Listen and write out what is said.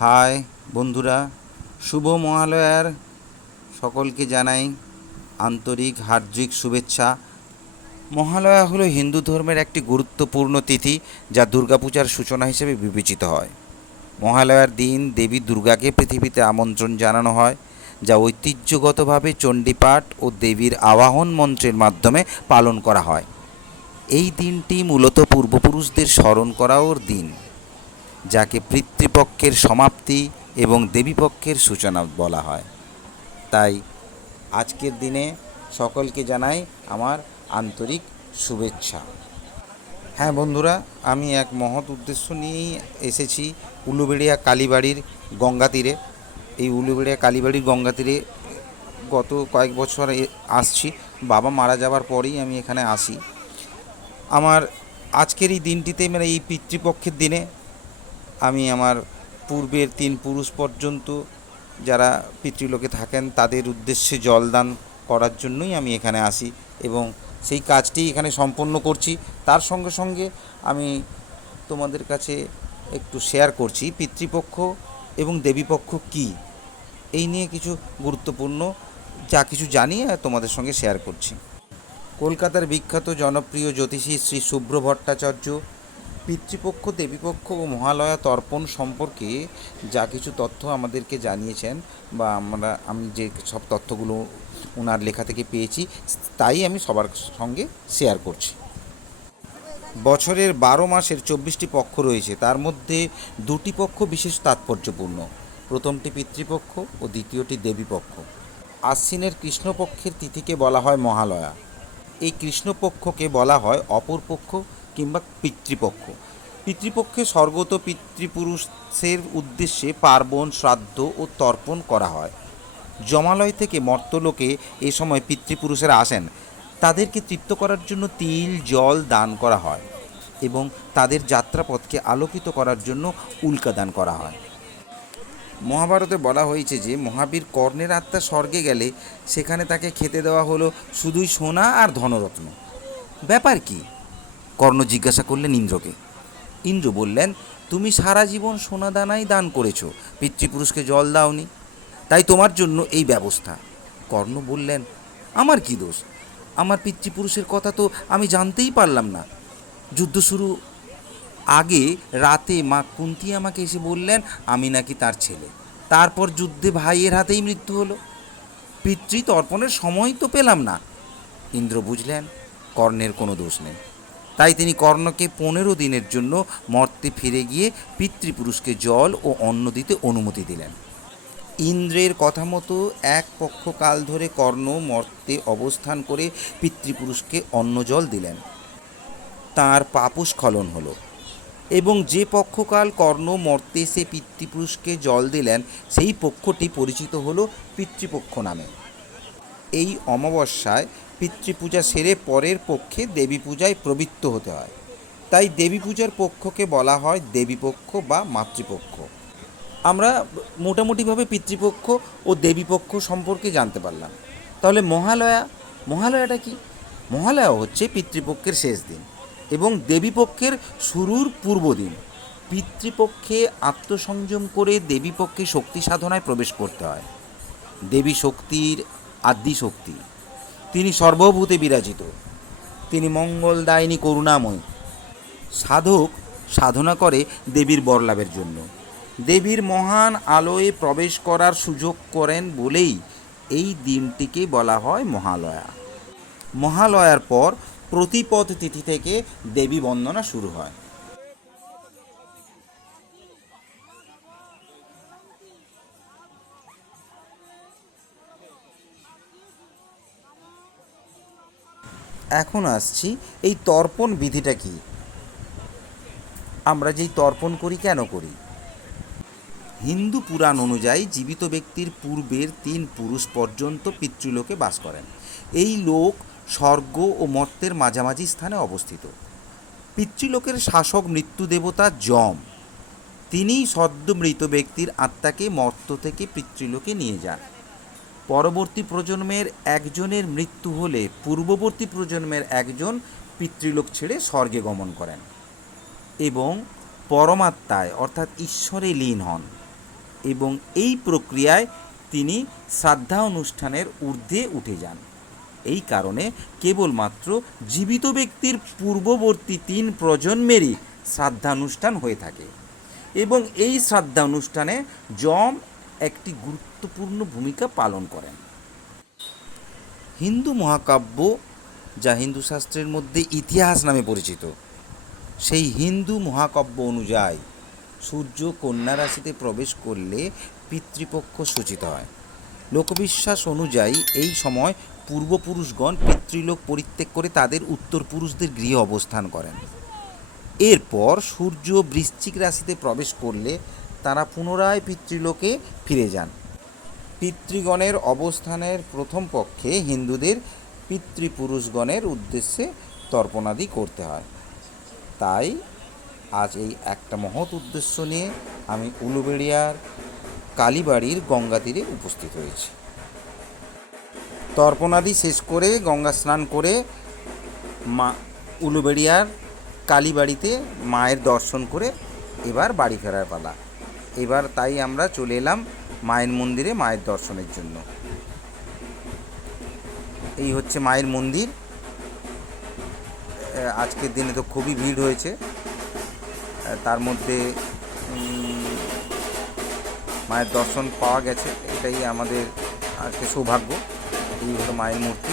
High বন্ধুরা, শুভ মহালয়ার সকলকে জানাই আন্তরিক হার্দিক শুভেচ্ছা। মহালয়া হলো হিন্দু ধর্মের একটি গুরুত্বপূর্ণ তিথি যা দুর্গাপূজার সূচনা হিসেবে বিবেচিত হয়। মহালয়ার দিন দেবী দুর্গাকে পৃথিবীতে আমন্ত্রণ জানানো হয়, যা ঐতিহ্যগতভাবে চণ্ডীপাঠ ও দেবীর আবাহন মন্ত্রের মাধ্যমে পালন করা হয়। এই দিনটি মূলত পূর্বপুরুষদের স্মরণ করার দিন। যাকে পিতৃপক্ষের সমাপ্তি এবং দেবীপক্ষের সূচনা বলা হয়। তাই আজকের দিনে সকলকে জানাই আমার আন্তরিক শুভেচ্ছা। হ্যাঁ বন্ধুরা, আমি এক মহৎ উদ্দেশ্য নিয়েই এসেছি উলুবেড়িয়া কালীবাড়ির গঙ্গা তীরে। এই উলুবেড়িয়া কালীবাড়ির গঙ্গা তীরে গত কয়েক বছর আসছি। বাবা মারা যাওয়ার পরেই আমি এখানে আসি। আমার আজকের এই দিনটিতে মানে এই পিতৃপক্ষের দিনে আমি আমার পূর্বের তিন পুরুষ পর্যন্ত যারা পিতৃলোকে থাকেন, তাদের উদ্দেশ্যে জলদান করার জন্যই আমি এখানে আসি এবং সেই কাজটি এখানে সম্পন্ন করছি। তার সঙ্গে সঙ্গে আমি তোমাদের কাছে একটু শেয়ার করছি, পিতৃপক্ষ এবং দেবীপক্ষ কী? এই নিয়ে কিছু গুরুত্বপূর্ণ যা কিছু জানি তোমাদের সঙ্গে শেয়ার করছি। কলকাতার বিখ্যাত জনপ্রিয় জ্যোতিষী শ্রী শুভ্র ভট্টাচার্য পিতৃপক্ষ, দেবীপক্ষ ও মহালয়া তর্পণ সম্পর্কে যা কিছু তথ্য আমাদেরকে জানিয়েছেন বা আমরা, আমি যে সব তথ্যগুলো ওনার লেখা থেকে পেয়েছি, তাই আমি সবার সঙ্গে শেয়ার করছি। বছরের বারো মাসের চব্বিশটি পক্ষ রয়েছে, তার মধ্যে দুটি পক্ষ বিশেষ তাৎপর্যপূর্ণ। প্রথমটি পিতৃপক্ষ ও দ্বিতীয়টি দেবীপক্ষ। আশ্বিনের কৃষ্ণপক্ষের তিথিকে বলা হয় মহালয়া। এই কৃষ্ণপক্ষকে বলা হয় অপরপক্ষ কিংবা পিতৃপক্ষ। পিতৃপক্ষে স্বর্গত পিতৃপুরুষের উদ্দেশ্যে পার্বণ, শ্রাদ্ধ ও তর্পণ করা হয়। জমালয় থেকে মর্তলোকে এ সময় পিতৃপুরুষেরা আসেন। তাদেরকে তৃপ্ত করার জন্য তিল, জল দান করা হয় এবং তাদের যাত্রাপথকে আলোকিত করার জন্য উল্কা দান করা হয়। মহাভারতে বলা হয়েছে যে, মহাবীর কর্ণের আত্মা স্বর্গে গেলে সেখানে তাকে খেতে দেওয়া হলো শুধুই সোনা আর ধনরত্ন। ব্যাপার কি? কর্ণ জিজ্ঞাসা করলেন ইন্দ্রকে। ইন্দ্র বললেন, তুমি সারা জীবন সোনা দানাই দান করেছ, পিতৃপুরুষকে জল দাওনি, তাই তোমার জন্য এই ব্যবস্থা। কর্ণ বললেন, আমার কি দোষ? আমার পিতৃপুরুষের কথা তো আমি জানতেই পারলাম না। যুদ্ধ শুরু আগে রাতে মা কুন্তি আমাকে এসে বললেন, আমি নাকি তার ছেলে। তারপর যুদ্ধে ভাইয়ের হাতেই মৃত্যু হলো। পিতৃ তর্পণের সময় তো পেলাম না। ইন্দ্র বুঝলেন, কর্ণের কোনো দোষ নেই। তাই তিনি কর্ণকে পনেরো দিনের জন্য মর্তে ফিরে গিয়ে পিতৃপুরুষকে জল ও অন্ন দিতে অনুমতি দিলেন। ইন্দ্রের কথা মতো এক পক্ষকাল ধরে কর্ণ মর্তে অবস্থান করে পিতৃপুরুষকে অন্ন জল দিলেন। তাঁর পাপুস্খলন হলো এবং যে পক্ষকাল কর্ণ মর্তে সে পিতৃপুরুষকে জল দিলেন, সেই পক্ষটি পরিচিত হলো পিতৃপক্ষ নামে। এই অমাবস্যায় পিতৃপূজা সেরে পরের পক্ষে দেবী পূজায় প্রবৃত্ত হতে হয়। তাই দেবী পূজার পক্ষকে বলা হয় দেবীপক্ষ বা মাতৃপক্ষ। আমরা মোটামুটিভাবে পিতৃপক্ষ ও দেবীপক্ষ সম্পর্কে জানতে পারলাম। তাহলে মহালয়া, মহালয়াটা কি? মহালয়া হচ্ছে পিতৃপক্ষের শেষ দিন এবং দেবীপক্ষের শুরুর পূর্ব দিন। পিতৃপক্ষে আত্মসংযম করে দেবীপক্ষে শক্তি সাধনায় প্রবেশ করতে হয়। দেবী শক্তির আদি শক্তি তিনি সর্বভূতে বিরাজিত। তিনি মঙ্গলদায়িনী করুণাময়। সাধক সাধনা করে দেবীর বরলাভের জন্য। দেবীর মহান আলোয় প্রবেশ করার সুযোগ করেন বলেই এই দিনটিকে বলা হয় মহালয়া। মহালয়ার পর প্রতিপদ তিথি থেকে দেবী বন্দনা শুরু হয়। এখন আসছি, এই তর্পণ বিধিটা কি? আমরা যেই তর্পণ করি কেন করি? হিন্দু পুরাণ অনুযায়ী জীবিত ব্যক্তির পূর্বের তিন পুরুষ পর্যন্ত পিতৃলোকে বাস করেন। এই লোক স্বর্গ ও মর্তের মাঝামাঝি স্থানে অবস্থিত। পিতৃলোকের শাসক মৃত্যু দেবতা যম। তিনিই সদ্য মৃত ব্যক্তির আত্মাকে মর্ত থেকে পিতৃলোকে নিয়ে যান। পরবর্তী প্রজন্মের একজনের মৃত্যু হলে পূর্ববর্তী প্রজন্মের একজন পিতৃলোক ছেড়ে স্বর্গে গমন করেন এবং পরমাত্মায়, অর্থাৎ ঈশ্বরে লীন হন এবং এই প্রক্রিয়ায় তিনি শ্রাদ্ধা অনুষ্ঠানের ঊর্ধ্বে উঠে যান। এই কারণে কেবলমাত্র জীবিত ব্যক্তির পূর্ববর্তী তিন প্রজন্মেরই শ্রাদ্ধানুষ্ঠান হয়ে থাকে এবং এই শ্রাদ্ধানুষ্ঠানে যম একটি গুরুত্বপূর্ণ ভূমিকা পালন করেন। হিন্দু মহাকাব্য, যা হিন্দু শাস্ত্রের মধ্যে ইতিহাস নামে পরিচিত, সেই হিন্দু মহাকাব্য অনুযায়ী সূর্য কন্যা রাশিতে প্রবেশ করলে পিতৃপক্ষ সূচিত হয়। লোকবিশ্বাস অনুযায়ী এই সময় পূর্বপুরুষগণ পিতৃলোক পরিত্যাগ করে তাদের উত্তর পুরুষদের গৃহে অবস্থান করেন। এরপর সূর্য বৃশ্চিক রাশিতে প্রবেশ করলে তারা পুনরায় পিতৃলোকে ফিরে যান। পিতৃগণের অবস্থানের প্রথম পক্ষে হিন্দুদের পিতৃপুরুষগণের উদ্দেশ্যে তর্পণাদি করতে হয়। তাই আজ এই একটা মহৎ উদ্দেশ্য নিয়ে আমি উলুবেড়িয়ার কালীবাড়ির গঙ্গা তীরে উপস্থিত হয়েছি। তর্পণাদি শেষ করে গঙ্গা স্নান করে মা উলুবেড়িয়ার কালীবাড়িতে মায়ের দর্শন করে এবার বাড়ি ফেরার পালা। এবার তাই আমরা চলে এলাম মায়ের মন্দিরে মায়ের দর্শনের জন্য। এই হচ্ছে মায়ের মন্দির। আজকের দিনে তো খুবই ভিড় হয়েছে। তার মধ্যে মায়ের দর্শন পাওয়া গেছে। এটাই আমাদের আজকে সৌভাগ্য। এই হলো মায়ের মূর্তি।